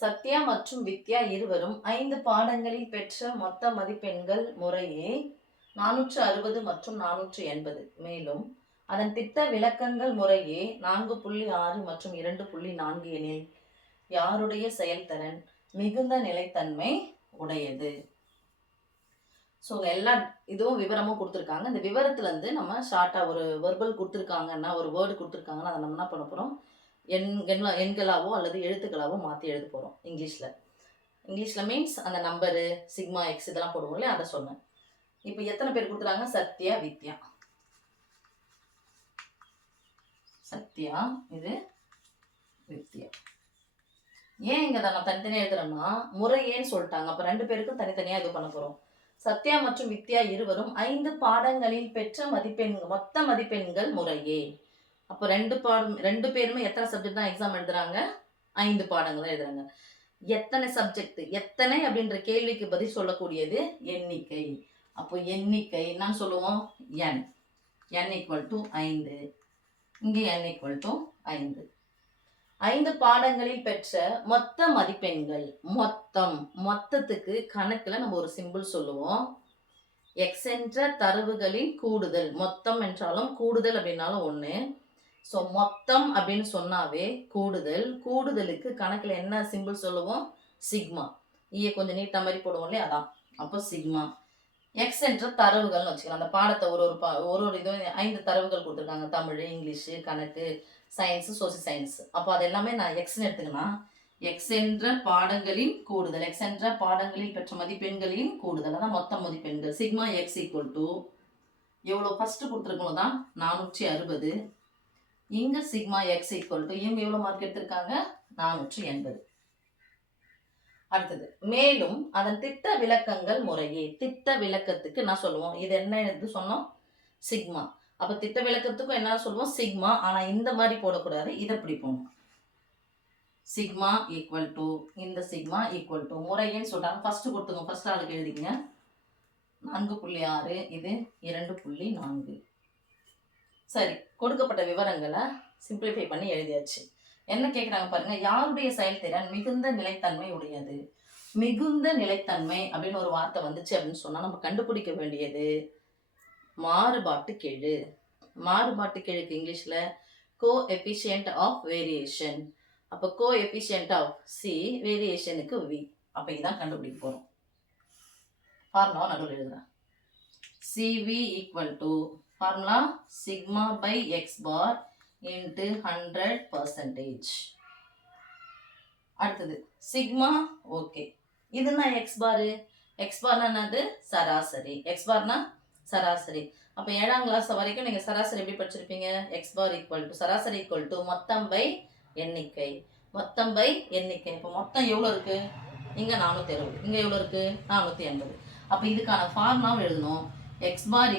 சத்யா மற்றும் வித்யா இருவரும் 5 பாடங்களில் பெற்ற மொத்த மதிப்பெண்கள் முறையே 460 மற்றும் 480. மேலும் அதன் திட்ட விளக்கங்கள் முறையே 4.6 மற்றும் 2.4 எனில் யாருடைய செயல்திறன் மிகுந்த நிலைத்தன்மை உடையது? ஸோ எல்லா இதுவும் விவரமும் கொடுத்துருக்காங்க. இந்த விவரத்துல இருந்து நம்ம ஷார்ட்டா ஒரு வெர்பல் கொடுத்துருக்காங்கன்னா, ஒரு வேர்டு கொடுத்துருக்காங்கன்னா, அதை நம்ம என்ன பண்ண போறோம், எண்களாவோ அல்லது எழுத்துக்களாவோ மாற்றி எழுத போகிறோம். இங்கிலீஷில் மீன்ஸ் அந்த நம்பரு சிக்மா எக்ஸ் இதெல்லாம் போடுவோம் இல்லையா, அதை சொன்னேன். இப்போ எத்தனை பேர் கொடுத்துறாங்க? சத்யா, வித்யா. சத்யா, இது வித்யா. ஏன் இங்கே நான் தனித்தனியாக எழுதுறேன்னா முறையேன்னு சொல்லிட்டாங்க. அப்போ 2 பேருக்கும் தனித்தனியாக இது பண்ண போகிறோம். சத்யா மற்றும் வித்யா இருவரும் 5 பாடங்களில் பெற்ற மொத்த மதிப்பெண்கள் முறையே. அப்போ 2 பேருமே எத்தனை சப்ஜெக்ட் தான் எக்ஸாம் எழுதுறாங்க? 5 பாடங்கள் தான் எழுதுறாங்க. எத்தனை சப்ஜெக்ட், எத்தனை அப்படின்ற கேள்விக்கு பதில் சொல்லக்கூடியது எண்ணிக்கை. அப்போ எண்ணிக்கை நான் சொல்லுவோம் n = 5. இங்கே n = 5. 5 பாடங்களில் பெற்ற மொத்த மதிப்பெண்கள். மொத்தத்துக்கு கணக்குல நம்ம ஒரு சிம்பிள் சொல்லுவோம். எக்ஸ் என்ற தரவுகளின் கூடுதல். மொத்தம் என்றாலும் கூடுதல் அப்படின்னாலும் ஒண்ணு. ஸோ மொத்தம் அப்படின்னு சொன்னாவே கூடுதலுக்கு கணக்கில் என்ன சிம்பிள் சொல்லுவோம்? சிக்மா. ஈய கொஞ்சம் நீட்டா மாதிரி போடுவோம் இல்லையா, அதான். அப்போ சிக்மா. எக்ஸ் என்ற தரவுகள்னு வச்சுக்கலாம். அந்த பாடத்தை ஒரு இதுவும் 5 தரவுகள் கொடுத்துருக்காங்க. தமிழ், இங்கிலீஷு, கணக்கு, சயின்ஸு, சோசியல் சயின்ஸ். அப்போ அது எல்லாமே நான் எக்ஸ்ன்னு எடுத்துக்கணும். எக்ஸ் என்ற பாடங்களின் கூடுதல், எக்ஸ் என்ற பாடங்களில் பெற்ற மதிப்பெண்களின் கூடுதல், அதான் மொத்த மதிப்பெண்கள். சிக்மா எக்ஸ் = எவ்வளோ ஃபர்ஸ்ட் கொடுத்துருக்கணும் தான் 460. இங்க சிக்மா எக்ஸ் = இவங்க எவ்வளோ மார்க் எடுத்திருக்காங்க? 480. அடுத்தது, மேலும் அதன் திட்ட விளக்கங்கள் முறையே. திட்ட விளக்கத்துக்கு என்ன சொல்லுவோம்? இது என்ன இது சொன்னோம்? சிக்மா. அப்ப திட்ட விளக்கத்துக்கும் என்ன சொல்லுவோம்? சிக்மா. ஆனா இந்த மாதிரி போடக்கூடாது, இதை இப்படி போகணும். சிக்மா = இந்த சிக்மா = முறையேன்னு சொல்றாங்க. ஃபர்ஸ்ட் கொடுத்துங்க, ஃபர்ஸ்ட் ஆளுக்கு எழுதிங்க. 4.6, இது 2.4. சரி, கொடுக்கப்பட்ட விவரங்களை சிம்பிளிஃபை பண்ணி எழுதியாச்சு. என்ன கேட்குறாங்க பாருங்க, யாருடைய செயல்திறன் மிகுந்த நிலைத்தன்மை உடையது? மிகுந்த நிலைத்தன்மை அப்படின்னு ஒரு வார்த்தை வந்துச்சு அப்படின்னு சொன்னா நம்ம கண்டுபிடிக்க வேண்டியது மாறுபாட்டு கெழு. மாறுபாட்டு கெழுக்கு இங்கிலீஷ்ல கோஎஃபிஷியன்ட் ஆஃப் வேரியேஷன். அப்போ கோஎஃபிஷியன்ட் ஆஃப் சி, வேரியேஷனுக்கு வி. அப்போ இதான் கண்டுபிடிக்க போறோம். ஃபார்முலா நடுவில் எழுதுறேன். CV = formula sigma by X bar into 100%. அடுத்தது சிக்மா. ஓகே, இதுனா எக்ஸ் பாரு. எக்ஸ் பார்னா என்னது? சராசரி. எக்ஸ் பார்னா சராசரி. அப்போ 7ஆம் கிளாஸ் வரைக்கும் நீங்க சராசரி எப்படி படிச்சிருப்பீங்க? எக்ஸ் பார் = சராசரி = மொத்தம் பை எண்ணிக்கை. மொத்தம் பை எண்ணிக்கை. இப்போ மொத்தம் எவ்வளோ இருக்கு? இங்க 460, இங்க எவ்வளோ இருக்கு? 480. அப்போ இதுக்கான ஃபார்முலாவும் எழுதணும். எக்ஸ் பார் =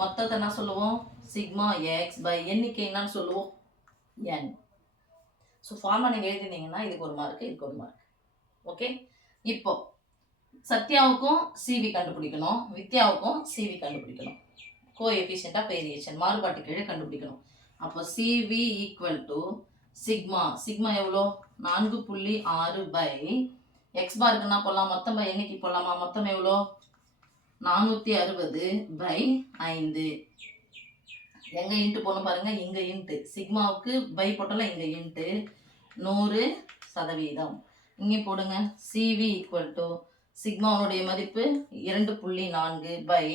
மொத்தத்தை என்ன சொல்லுவோம்? சிக்மா எக்ஸ் பை எண்ணிக்கை என்னன்னு சொல்லுவோம்? n. ஸோ ஃபார்முலா நீங்கள் எழுதினீங்கன்னா இதுக்கு ஒரு மார்க், இதுக்கு ஒரு மார்க். ஓகே, இப்போ சத்யாவுக்கும் சிவி கண்டுபிடிக்கணும், வித்யாவுக்கும் சிவி கண்டுபிடிக்கணும். கோஎஃபிஷியன்ட் ஆஃப் வேரியேஷன், மாறுபாட்டு கெழு கண்டுபிடிக்கணும். அப்போ CV = சிக்மா. சிக்மா எவ்வளோ? 4.6 பை எக்ஸ் பாருக்கு என்ன போடலாம்? மொத்தம் பை எண்ணிக்கை போடலாமா? மொத்தம் எவ்வளோ? 460 பை 5. எங்க இன்ட்டு போடணும் பாருங்க, இங்க இன்ட்டு. சிக்மாவுக்கு பை போட்டாலும் இங்க இன்ட்டு 100%. இங்கே போடுங்க. CV = சிக்மாவுடைய மதிப்பு 2.4 பை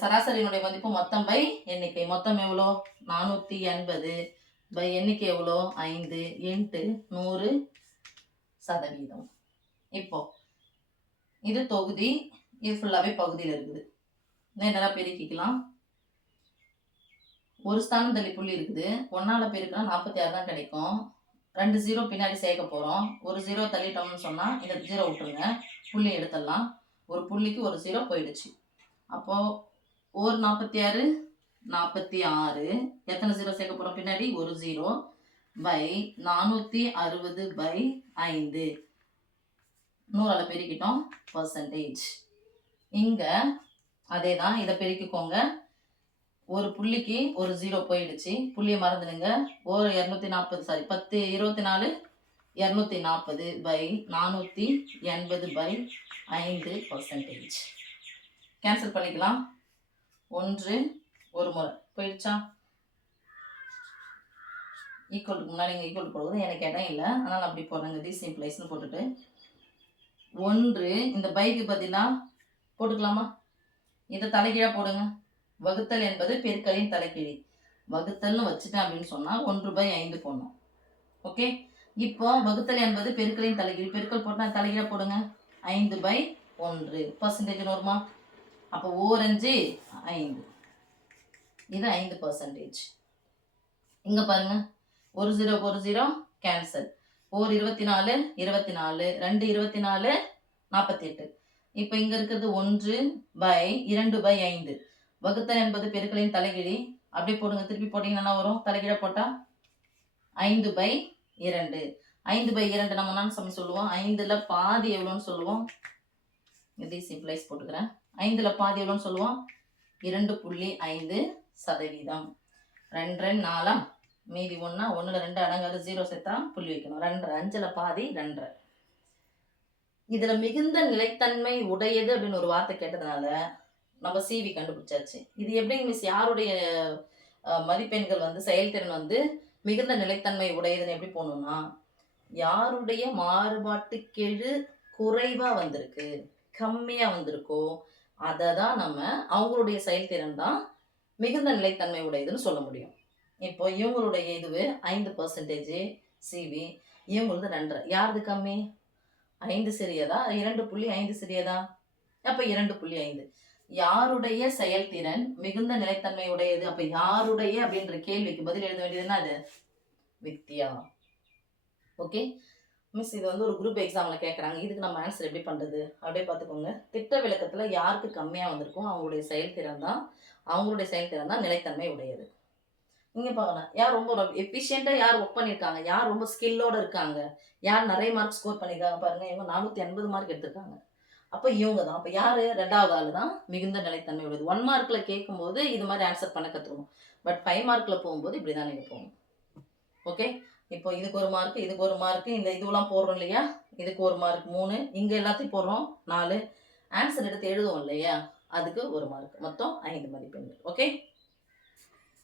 சராசரியினுடைய மதிப்பு மொத்தம் பை எண்ணிக்கை. மொத்தம் எவ்வளோ? 480 பை எண்ணிக்கை எவ்வளோ? 5 இன்ட்டு 100%. இப்போ இது தொகுதி, இது ஃபுல்லாகவே பகுதியில் இருக்குது. நேராக பெருக்கிக்கலாம். ஒரு ஸ்தானம் தள்ளி புள்ளி இருக்குது. 1ஆல் பெருக்கினா 46 தான் கிடைக்கும். 2 0 பின்னாடி சேர்க்க போகிறோம். ஒரு 0 தள்ளிட்டோம்னு சொன்னால் இந்த 0 விட்டுருங்க, புள்ளி எடுத்துடலாம். ஒரு புள்ளிக்கு ஒரு 0 போயிடுச்சு. அப்போது ஒரு 46 46. எத்தனை 0 சேர்க்க போகிறோம் பின்னாடி? ஒரு 0 பை 460 பை 5. 100ஆல் பெருக்கிட்டோம், %. இங்கே அதே தான், இதை பெருக்கிக்கோங்க. ஒரு புள்ளிக்கு ஒரு 0 போயிடுச்சு, புள்ளியை மறந்துடுங்க. ஒரு 240 சாரி 10 24 240/480/5%. கேன்சல் பண்ணிக்கலாம். 1 ஒரு முறை போயிடுச்சா? ஈக்குவலுக்கு முன்னாடி இங்கே ஈக்குவல் போடுவது எனக்கு இடம் இல்லை, அதனால் அப்படி போடுறேங்க. தி சிம்பிளைஸ்னு போட்டுட்டு 1 இந்த பைக்கு பார்த்தீங்கன்னா போட்டுக்கலாமா? இதை தலைகீழாக போடுங்க. வகுத்தல் என்பது பெருக்கலின் தலைக்கீழி. வகுத்தல்னு வச்சுட்டேன் அப்படின்னு சொன்னால் 1/5 போடணும். ஓகே, இப்போ வகுத்தல் என்பது பெருக்கலின் தலைக்கீழி. பெருக்கல் போட்டால் தலைகீழாக போடுங்க. 5/1 பர்சன்டேஜ் வருமா? அப்போ 4×5 5, இது 5%. இங்கே பாருங்க, 1 0 1 0 கேன்சல். 4 24 24, 2 24 48. இப்போ இங்கே இருக்கிறது 1/2/5. வகுத்தல் என்பது பெருக்கலின் தலைகீழி. அப்படியே போடுங்க. திருப்பி போட்டிங்கன்னா வரும். தலைகீழ போட்டால் 5/2. 5/2 நம்ம என்ன சமயம் சொல்லுவோம்? 5ல் பாதி எவ்வளோன்னு சொல்லுவோம்? இது சிம்பிளைஸ் போட்டுக்கிறேன். 5ல் பாதி எவ்வளோன்னு சொல்லுவோம்? 2.5%. 2 4 மீதி 1, 1ல் 2 அடங்காது, 0 சேர்த்தா புள்ளி வைக்கணும். 2 5ல் பாதி 2. இதுல மிகுந்த நிலைத்தன்மை உடையது அப்படின்னு ஒரு வார்த்தை கேட்டதுனால நம்ம சிவி கண்டுபிடிச்சாச்சு. இது எப்படிங்க மிஸ், யாருடைய மதிப்பெண்கள் வந்து செயல்திறன் வந்து மிகுந்த நிலைத்தன்மை உடையதுன்னு எப்படி போகணும்னா, யாருடைய மாறுபாட்டுக்கெழு குறைவா வந்திருக்கு, கம்மியா வந்திருக்கோ அதை தான் நம்ம அவங்களுடைய செயல்திறன் தான் மிகுந்த நிலைத்தன்மை உடையதுன்னு சொல்ல முடியும். இப்போ இவங்களுடைய இதுவு 5% சிவி, இவங்களது 2. யாருது கம்மி? 5 சிறியதா, 2.5 சிறியதா? அப்ப 2.5. யாருடைய செயல்திறன் மிகுந்த நிலைத்தன்மை உடையது? அப்ப யாருடைய அப்படின்ற கேள்விக்கு பதில் எழுத வேண்டியதுன்னா அது வித்யா. ஓகே மிஸ், இது வந்து ஒரு குரூப் எக்ஸாம்ல கேட்குறாங்க. இதுக்கு நம்ம ஆன்சர் எப்படி பண்றது அப்படியே பார்த்துக்கோங்க. திட்ட விளக்கத்துல யாருக்கு கம்மியா வந்திருக்கும் அவங்களுடைய செயல்திறன் தான் நிலைத்தன்மை உடையது. நீங்க பார்க்கலாம், யார் ரொம்ப எஃபிஷியண்டா யார் ஒர்க் பண்ணியிருக்காங்க, யார் ரொம்ப ஸ்கில்லோட இருக்காங்க, யார் நிறைய மார்க் ஸ்கோர் பண்ணியிருக்காங்க பாருங்க. இவங்க 480 மார்க் எடுத்திருக்காங்க. அப்போ இவங்க தான். அப்போ யார்? 2வது ஆள் தான் மிகுந்த நிலைத்தன்மை உடையது. 1 மார்க்கில் கேட்கும்போது இது மாதிரி ஆன்சர் பண்ண கற்றுக்கணும். பட் 5 மார்க்கில் போகும்போது இப்படி தான் நீங்கள் போகணும். ஓகே, இப்போ இதுக்கு 1 மார்க், இதுக்கு 1 மார்க், இந்த இதுவெல்லாம் போடுறோம் இல்லையா? இதுக்கு 1 மார்க் 3, இங்கே எல்லாத்தையும் போடுறோம் 4. ஆன்சர் எடுத்து எழுதுவோம் இல்லையா? அதுக்கு 1 மார்க். மொத்தம் 5 மதிப்பெண்கள். ஓகே.